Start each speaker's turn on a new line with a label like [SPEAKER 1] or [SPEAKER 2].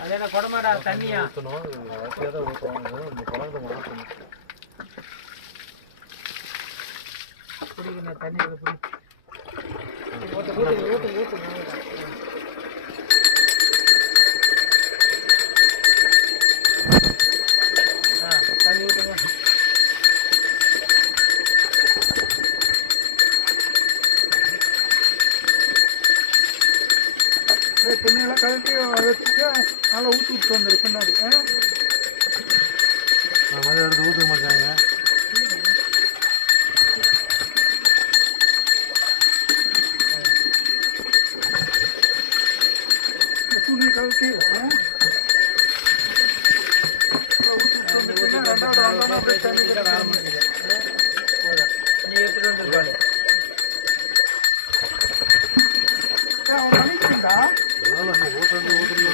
[SPEAKER 1] அது என்ன குடமாடா தண்ணியா?
[SPEAKER 2] ஊற்றணும் வசதியாக தான் ஊற்றுவாங்க இந்த குழந்தை மாற்றணும்
[SPEAKER 1] குடிக்கணும் தண்ணி குடி
[SPEAKER 3] ஊற்றுங்க ஊற்றுங்க ஊற்றுங்க தண்ணியெல்லாம் கலட்டி வச்சுட்டு நல்லா ஊற்றி விட்டு வந்துரு பின்னாடி
[SPEAKER 2] மாதிரி எடுத்து ஊற்றுக்க மாட்டாங்க
[SPEAKER 3] துணி
[SPEAKER 1] போதும் நீ எடுத்துட்டு வந்துருப்பாரு
[SPEAKER 3] ஆ, அவன் பண்ணிக்கிறீங்களா
[SPEAKER 2] Ela não outra, no outro, no outro.